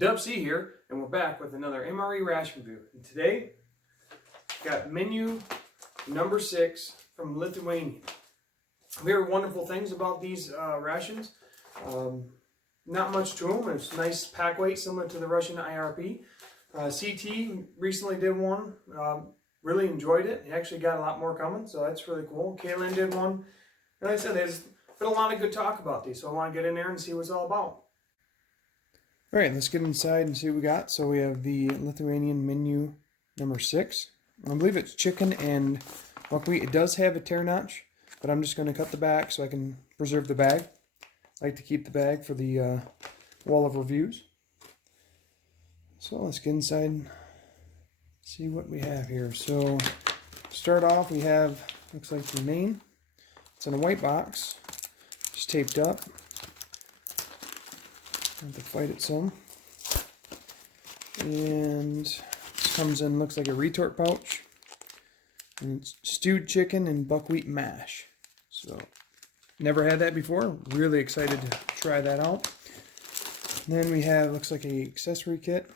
Dub C here, and we're back with another MRE ration review. And today, got menu number 6 from Lithuanian. We heard wonderful things about these rations. Not much to them. It's nice pack weight, similar to the Russian IRP. CT recently did one. Really enjoyed it. He actually got a lot more coming, so that's really cool. Kaylin did one. And like I said, there's been a lot of good talk about these, so I want to get in there and see what it's all about. Alright, let's get inside and see what we got. So we have the Lithuanian menu number 6. I believe it's chicken and buckwheat. It does have a tear notch, but I'm just going to cut the back so I can preserve the bag. I like to keep the bag for the wall of reviews. So let's get inside and see what we have here. So start off, we have, looks like the main. It's in a white box, just taped up. I have to fight it some. And this comes in, looks like a retort pouch. And it's stewed chicken and buckwheat mash. So, never had that before. Really excited to try that out. And then we have, looks like a accessory kit.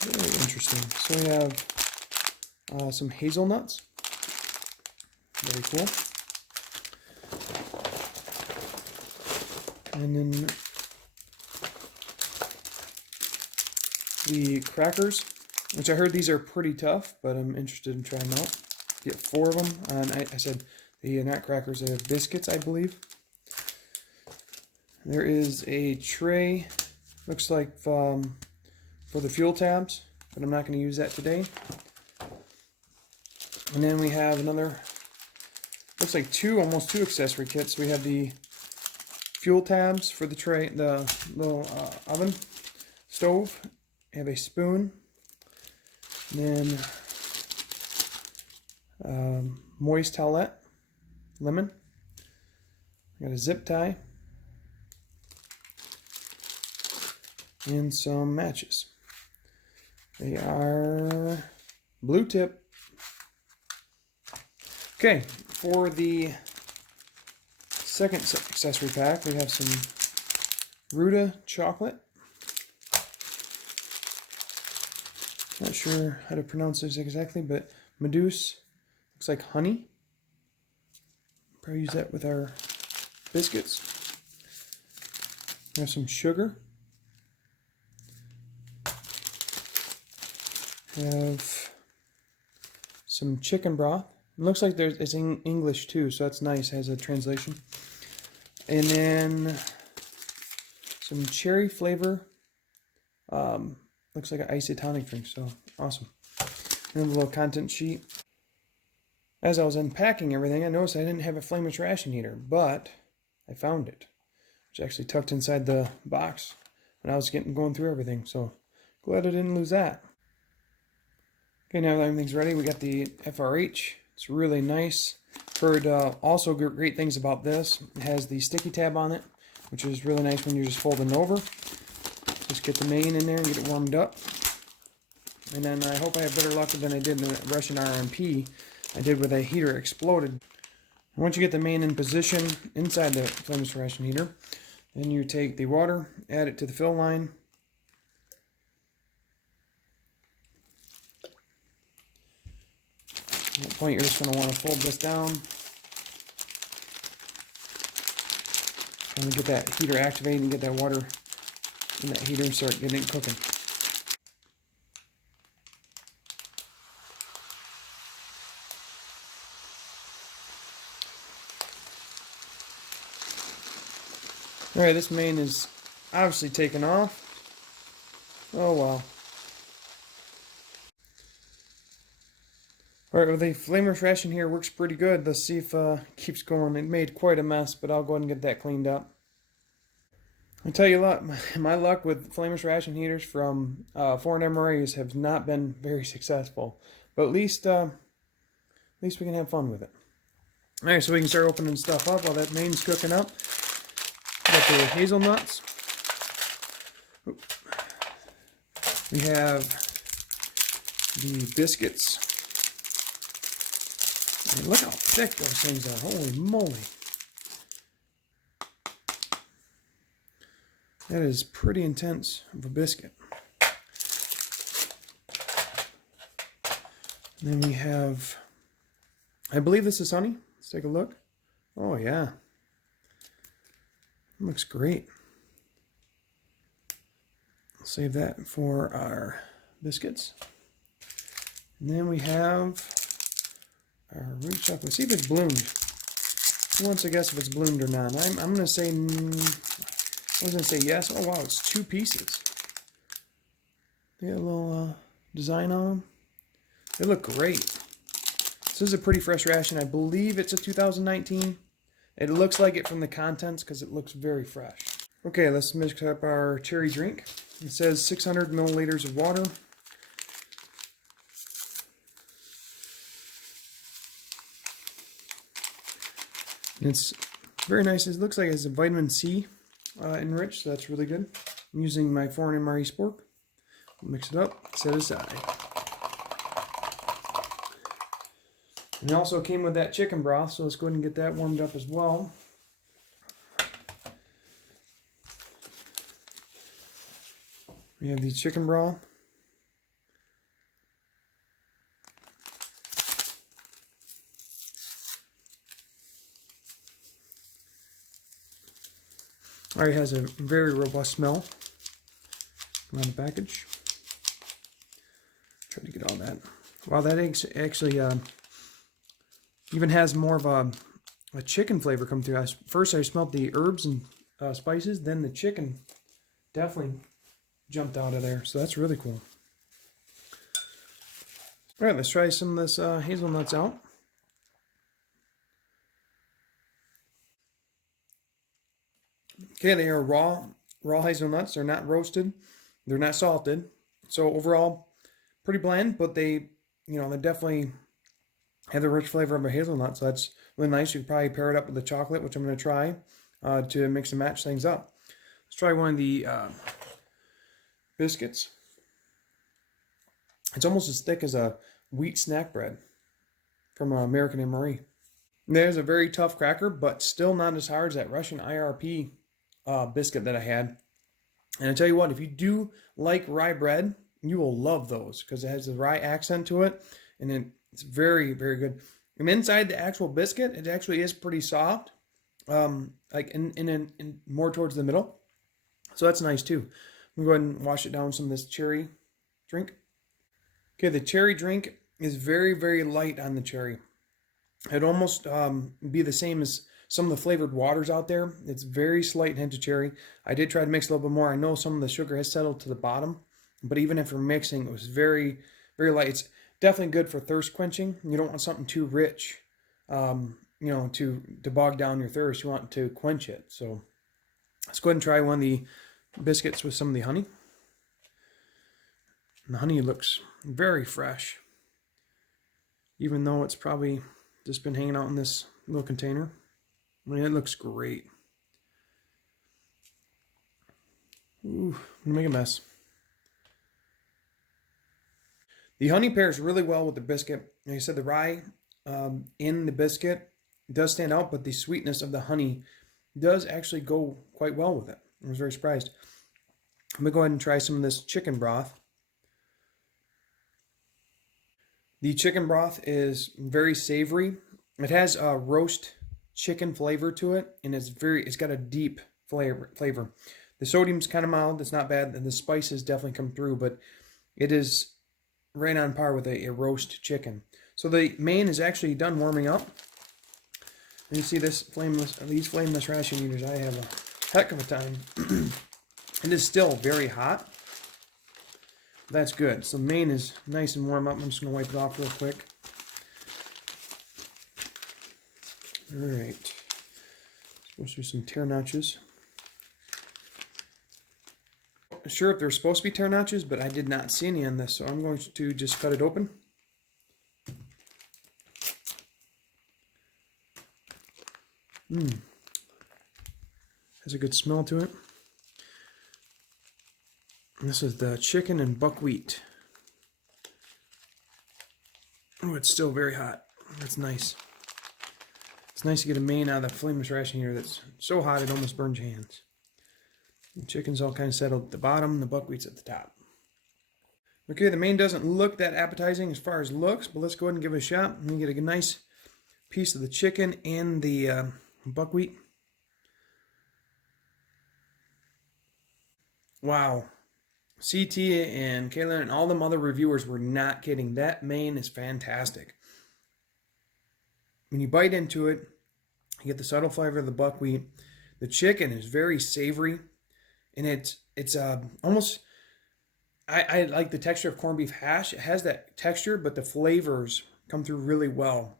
Very interesting. So we have some hazelnuts. Very cool. And then the crackers, which I heard these are pretty tough, but I'm interested in trying them out. Get 4 of them. And I said they're not crackers, they're biscuits, I believe. There is a tray, looks like for the fuel tabs, but I'm not going to use that today. And then we have another, looks like almost two accessory kits. We have the fuel tabs for the tray, the little oven stove. We have a spoon. And then moist towelette, lemon. We got a zip tie. And some matches. They are blue tip. Okay, for the second accessory pack, we have some Ruta chocolate. Not sure how to pronounce this exactly, but Medusa looks like honey. Probably use that with our biscuits. We have some sugar. Have some chicken broth. It looks like it's in English too, so that's nice. It has a translation. And then some cherry flavor. Looks like an isotonic drink, so awesome. And a little content sheet. As I was unpacking everything, I noticed I didn't have a flameless ration heater, but I found it. It's actually tucked inside the box when I was going through everything, so glad I didn't lose that. Okay, now that everything's ready, we got the FRH. It's really nice. Heard also great things about this. It has the sticky tab on it, which is really nice when you're just folding over. Just get the main in there and get it warmed up. And then I hope I have better luck than I did in the Russian RMP. I did with a heater exploded. Once you get the main in position inside the flameless ration heater, then you take the water, add it to the fill line. At that point, you're just going to want to fold this down and get that heater activated and get that water in that heater and start getting it cooking. Alright, this main is obviously taken off. Oh well. Alright, well the flameless ration here works pretty good. Let's see if it keeps going. It made quite a mess, but I'll go ahead and get that cleaned up. I'll tell you what, my luck with flameless ration heaters from foreign MREs have not been very successful. But at least we can have fun with it. Alright, so we can start opening stuff up while that main's cooking up. Got the hazelnuts. We have the biscuits. And look how thick those things are. Holy moly. That is pretty intense of a biscuit. And then we have, I believe this is honey. Let's take a look. Oh yeah. Looks great. I'll save that for our biscuits. And then we have our root chocolate. Let's see if it's bloomed. Who wants to guess if it's bloomed or not? I'm going to say, I was going to say yes. Oh wow, it's 2 pieces. They got a little design on them. They look great. This is a pretty fresh ration. I believe it's a 2019. It looks like it from the contents because it looks very fresh. Okay, let's mix up our cherry drink. It says 600 milliliters of water. And it's very nice. It looks like it's a vitamin C enriched, so that's really good. I'm using my foreign MRE spork. Mix it up, set aside. And it also came with that chicken broth, so let's go ahead and get that warmed up as well. We have the chicken broth. Already has a very robust smell around the package. Try to get all that. Wow, that actually even has more of a chicken flavor come through. First I smelled the herbs and spices, then the chicken definitely jumped out of there. So that's really cool. All right, let's try some of this hazelnuts out. Okay, they are raw hazelnuts. They're not roasted. They're not salted. So overall, pretty bland, but they definitely have the rich flavor of a hazelnut. So that's really nice. You could probably pair it up with the chocolate, which I'm going to try to mix and match things up. Let's try one of the biscuits. It's almost as thick as a wheat snack bread from American MRE. There's a very tough cracker, but still not as hard as that Russian IRP biscuit that I had. And I tell you what, if you do like rye bread, you will love those because it has a rye accent to it, and it's very, very good. And inside the actual biscuit, it actually is pretty soft, like in more towards the middle. So that's nice too. I'm going to go ahead and wash it down with some of this cherry drink. Okay, the cherry drink is very, very light on the cherry. It'd almost be the same as some of the flavored waters out there. It's very slight hint of cherry. I did try to mix a little bit more. I know some of the sugar has settled to the bottom, but even after mixing, it was very, very light. It's definitely good for thirst quenching. You don't want something too rich, to bog down your thirst. You want to quench it. So let's go ahead and try one of the biscuits with some of the honey. And the honey looks very fresh, even though it's probably just been hanging out in this little container. I mean, it looks great. Ooh, I'm gonna make a mess. The honey pairs really well with the biscuit. Like I said, the rye in the biscuit does stand out, but the sweetness of the honey does actually go quite well with it. I was very surprised. I'm gonna go ahead and try some of this chicken broth. The chicken broth is very savory. It has a roast chicken flavor to it, and it's got a deep flavor. The sodium's kind of mild. It's not bad, and the spices definitely come through, but it is right on par with a roast chicken. So the main is actually done warming up. And you see these flameless ration eaters, I have a heck of a time. It is still very hot. That's good. So the main is nice and warm up. I'm just going to wipe it off real quick. Alright. Supposed to be some tear notches. Not sure if there's supposed to be tear notches, but I did not see any on this, so I'm going to just cut it open. Has a good smell to it. This is the chicken and buckwheat. Oh, it's still very hot. That's nice. It's nice to get a main out of the flameless ration here that's so hot it almost burns your hands. The chicken's all kind of settled at the bottom, the buckwheat's at the top. Okay, the main doesn't look that appetizing as far as looks, but let's go ahead and give it a shot. And get a nice piece of the chicken and the buckwheat. Wow. CT and Kayla and all them other reviewers were not kidding. That main is fantastic. When you bite into it, you get the subtle flavor of the buckwheat. The chicken is very savory, and it's almost... I like the texture of corned beef hash. It has that texture, but the flavors come through really well.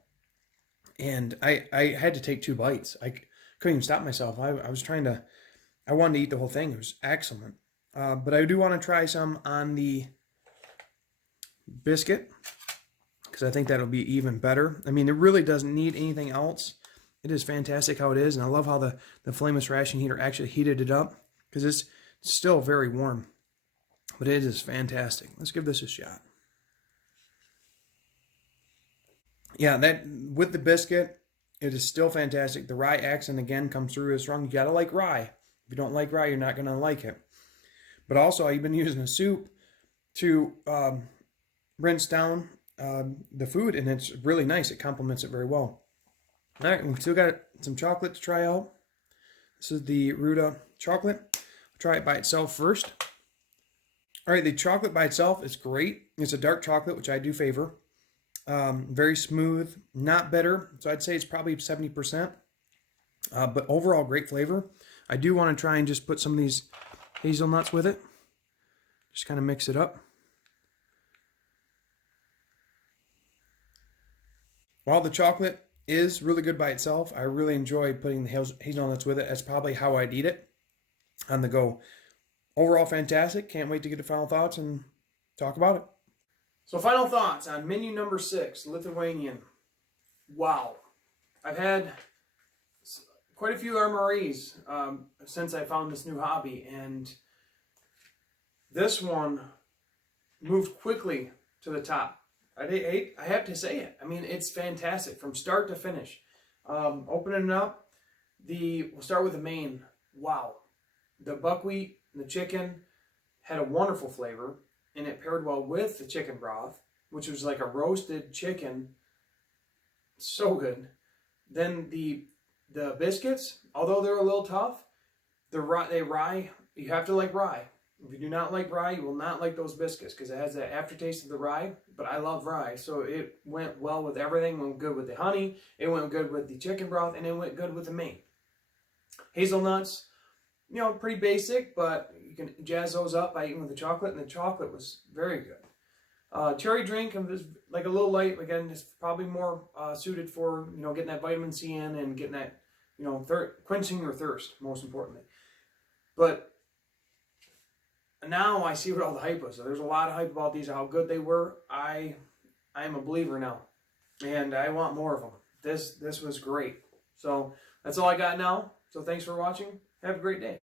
And I had to take 2 bites. I couldn't even stop myself. I wanted to eat the whole thing. It was excellent. But I do want to try some on the biscuit, because I think that'll be even better. I mean, it really doesn't need anything else. It is fantastic how it is, and I love how the flameless ration heater actually heated it up, because it's still very warm. But it is fantastic. Let's give this a shot. Yeah, that with the biscuit, it is still fantastic. The rye accent again comes through as strong. You gotta like rye. If you don't like rye, you're not gonna like it. But also, I've been using a soup to rinse down the food, and it's really nice. It complements it very well. All right, we've still got some chocolate to try out. This is the Ruda chocolate. I'll try it by itself first. All right, the chocolate by itself is great. It's a dark chocolate, which I do favor. Very smooth, not bitter. So I'd say it's probably 70%. But overall, great flavor. I do want to try and just put some of these hazelnuts with it. Just kind of mix it up. While the chocolate is really good by itself, I really enjoy putting the hazelnuts with it. That's probably how I'd eat it on the go. Overall, fantastic. Can't wait to get the final thoughts and talk about it. So final thoughts on menu number 6, Lithuanian. Wow. I've had quite a few MREs since I found this new hobby, and this one moved quickly to the top. I have to say it. I mean, it's fantastic from start to finish. Opening it up, we'll start with the main. Wow. The buckwheat and the chicken had a wonderful flavor, and it paired well with the chicken broth, which was like a roasted chicken. So good. Then the biscuits, although they're a little tough, rye, you have to like rye. If you do not like rye, you will not like those biscuits, because it has that aftertaste of the rye, but I love rye. So it went well with everything. It went good with the honey, it went good with the chicken broth, and it went good with the main. Hazelnuts, pretty basic, but you can jazz those up by eating with the chocolate, and the chocolate was very good. Cherry drink was like a little light. Again, it's probably more suited for, getting that vitamin C in and getting that, quenching your thirst, most importantly. But now I see what all the hype was. So there's a lot of hype about these, how good they were. I am a believer now, and I want more of them. This was great. So that's all I got now. So thanks for watching. Have a great day.